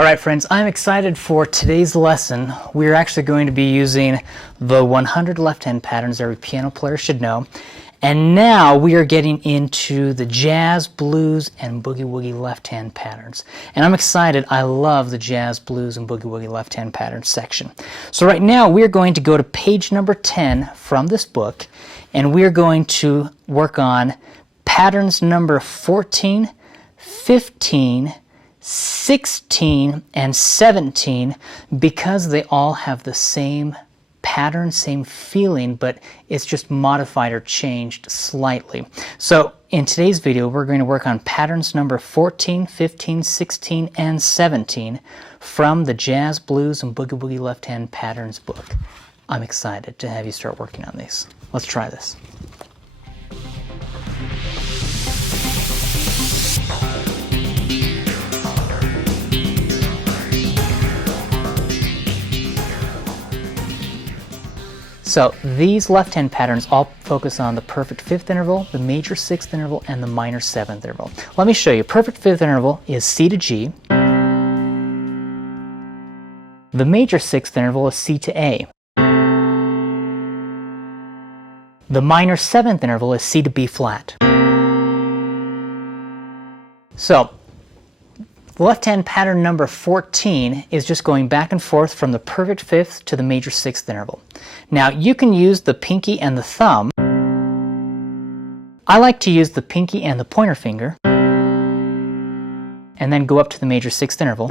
Alright friends, I'm excited for today's lesson. We're actually going to be using the 100 left-hand patterns every piano player should know. And now we are getting into the jazz, blues, and boogie-woogie left-hand patterns. And I'm excited. I love the jazz, blues, and boogie-woogie left-hand patterns section. So right now we're going to go to page number 10 from this book, and we're going to work on patterns number 14, 15, 16, and 17 because they all have the same pattern, same feeling, but it's just modified or changed slightly. So in today's video we're going to work on patterns number 14, 15, 16, and 17 from the Jazz, Blues, and Boogie Woogie Left-Hand Patterns book. I'm excited to have you start working on these. Let's try this. So these left-hand patterns all focus on the perfect fifth interval, the major sixth interval, and the minor seventh interval. Let me show you. Perfect fifth interval is C to G. The major sixth interval is C to A. The minor seventh interval is C to B flat. So the left-hand pattern number 14 is just going back and forth from the perfect fifth to the major sixth interval. Now you can use the pinky and the thumb. I like to use the pinky and the pointer finger and then go up to the major sixth interval.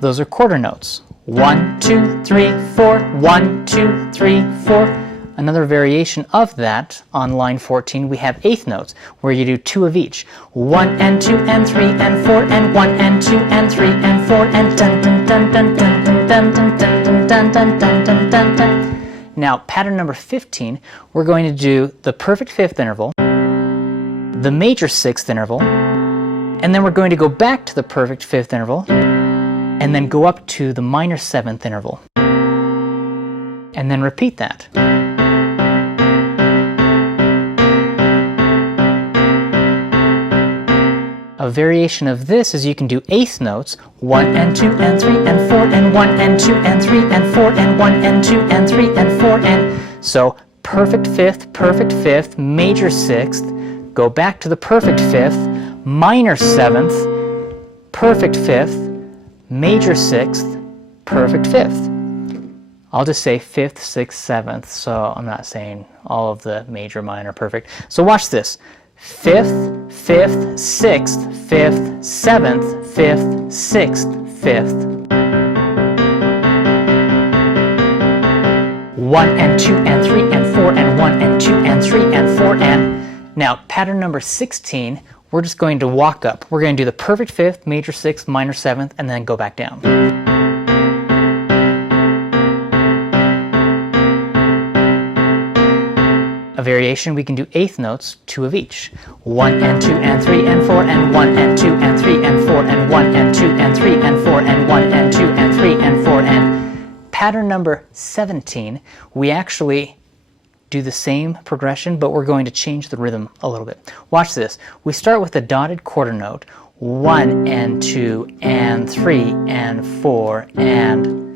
Those are quarter notes. 1, 2, 3, 4, 1, 2, 3, 4. Another variation of that, on line 14, we have eighth notes, where you do two of each. 1 and 2 and 3 and 4 and 1 and 2 and 3 and 4 and dun dun dun dun dun dun dun dun dun dun dun dun dun dun dun. Now, pattern number 15, we're going to do the perfect fifth interval, the major sixth interval, and then we're going to go back to the perfect fifth interval, and then go up to the minor seventh interval, and then repeat that. A variation of this is you can do eighth notes, 1 and 2 and 3 and 4 and 1 and 2 and 3 and 4 and 1 and 2 and 3 and 4 and... So perfect fifth, major sixth, go back to the perfect fifth, minor seventh, perfect fifth, major sixth, perfect fifth. I'll just say fifth, sixth, seventh, so I'm not saying all of the major, minor, perfect. So watch this. Fifth, fifth, sixth, fifth, seventh, fifth, sixth, fifth. 1 and 2 and 3 and 4 and 1 and 2 and 3 and 4 and... Now, pattern number 16, we're just going to walk up. We're going to do the perfect fifth, major sixth, minor seventh, and then go back down. A variation, we can do eighth notes, two of each. 1 and 2 and 3 and 4 and 1 and 2 and 3 and 4 and 1 and 2 and 3 and 4 and 1 and 2 and 3 and 4 and... Pattern number 17, we actually do the same progression, but we're going to change the rhythm a little bit. Watch this. We start with a dotted quarter note, 1 and 2 and 3 and 4 and...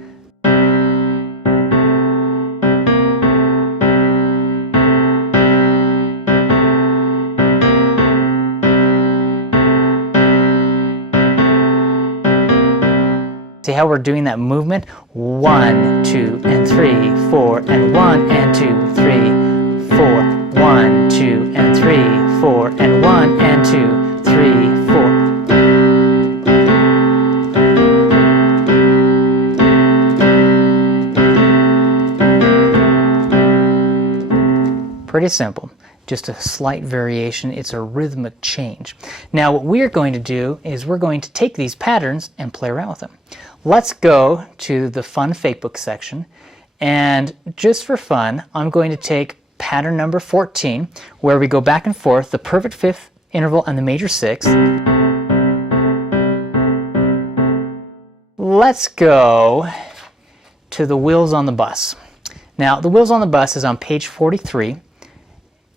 See how we're doing that movement? 1, 2, and 3, 4, and 1, and 2, 3, 4, 1, 2, and 3, 4, and 1, and 2, 3, 4. Pretty simple. Just a slight variation. It's a rhythmic change. Now what we're going to do is we're going to take these patterns and play around with them. Let's go to the fun fakebook section, and just for fun I'm going to take pattern number 14 where we go back and forth the perfect fifth interval and the major sixth. Let's go to the Wheels on the Bus. Now the Wheels on the Bus is on page 43.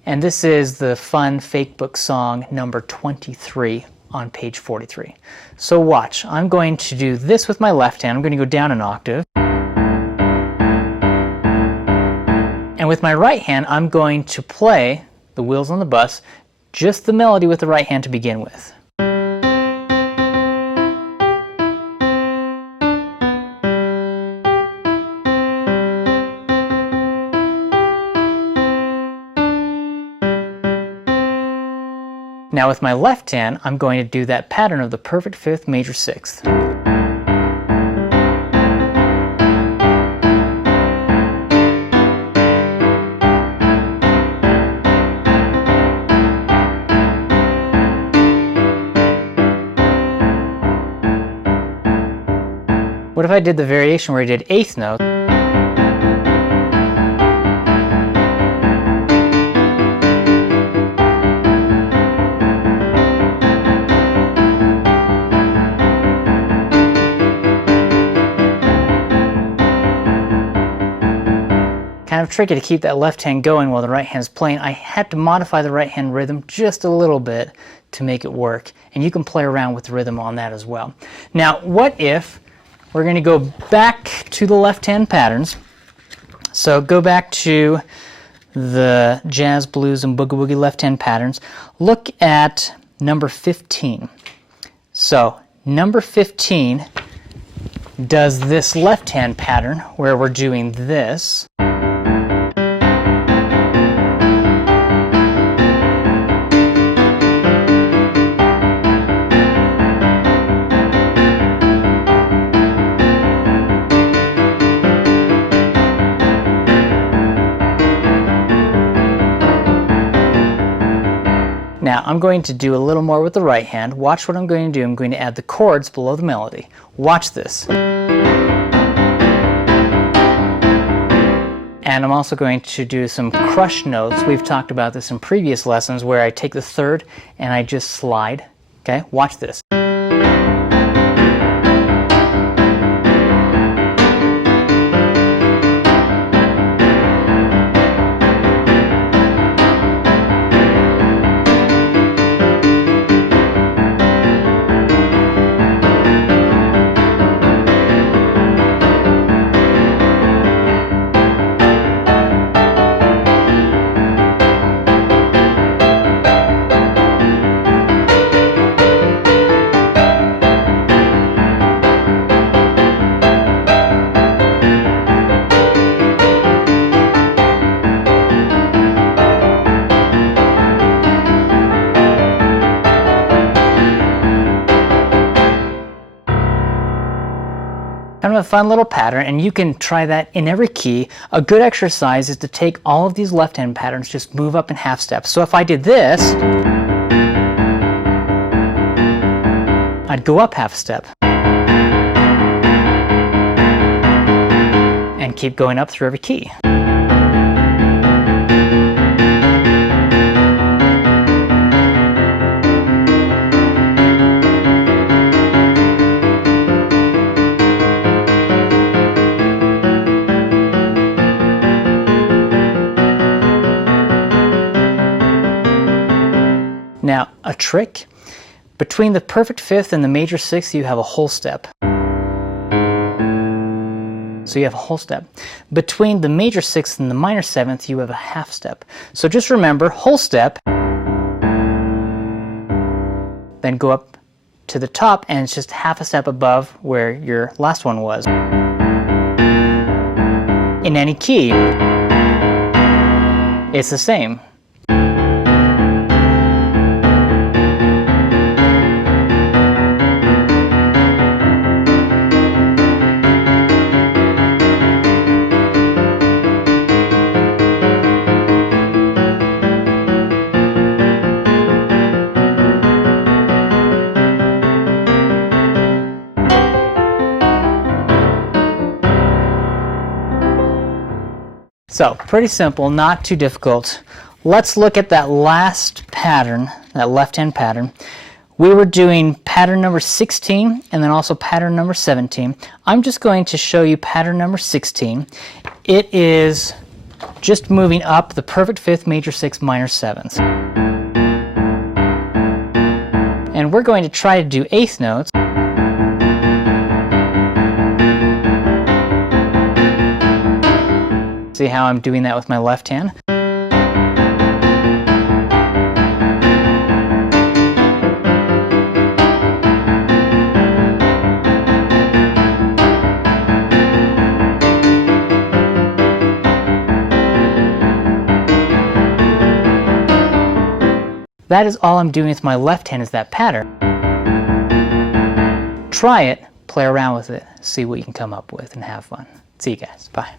And this is the fun fake book song number 23 on page 43. So watch, I'm going to do this with my left hand. I'm going to go down an octave. And with my right hand, I'm going to play the Wheels on the Bus, just the melody with the right hand to begin with. Now with my left hand, I'm going to do that pattern of the perfect fifth, major sixth. What if I did the variation where I did eighth note? Kind of tricky to keep that left hand going while the right hand's playing. I had to modify the right hand rhythm just a little bit to make it work. And you can play around with the rhythm on that as well. Now, what if we're going to go back to the left hand patterns. So go back to the jazz, blues, and boogie woogie left hand patterns. Look at number 15. So number 15 does this left hand pattern where we're doing this. Now I'm going to do a little more with the right hand. Watch what I'm going to do. I'm going to add the chords below the melody. Watch this. And I'm also going to do some crush notes. We've talked about this in previous lessons where I take the third and I just slide. Okay, watch this. Kind of a fun little pattern, and you can try that in every key. A good exercise is to take all of these left hand patterns, just move up in half steps. So if I did this, I'd go up half a step and keep going up through every key. Now, a trick, between the perfect fifth and the major sixth, you have a whole step. So you have a whole step. Between the major sixth and the minor seventh, you have a half step. So just remember, whole step, then go up to the top, and it's just half a step above where your last one was. In any key, it's the same. So, pretty simple, not too difficult. Let's look at that last pattern, that left-hand pattern. We were doing pattern number 16 and then also pattern number 17. I'm just going to show you pattern number 16. It is just moving up the perfect fifth, major sixth, minor sevenths. And we're going to try to do eighth notes. See how I'm doing that with my left hand? That is all I'm doing with my left hand, is that pattern. Try it, play around with it, see what you can come up with, and have fun. See you guys. Bye.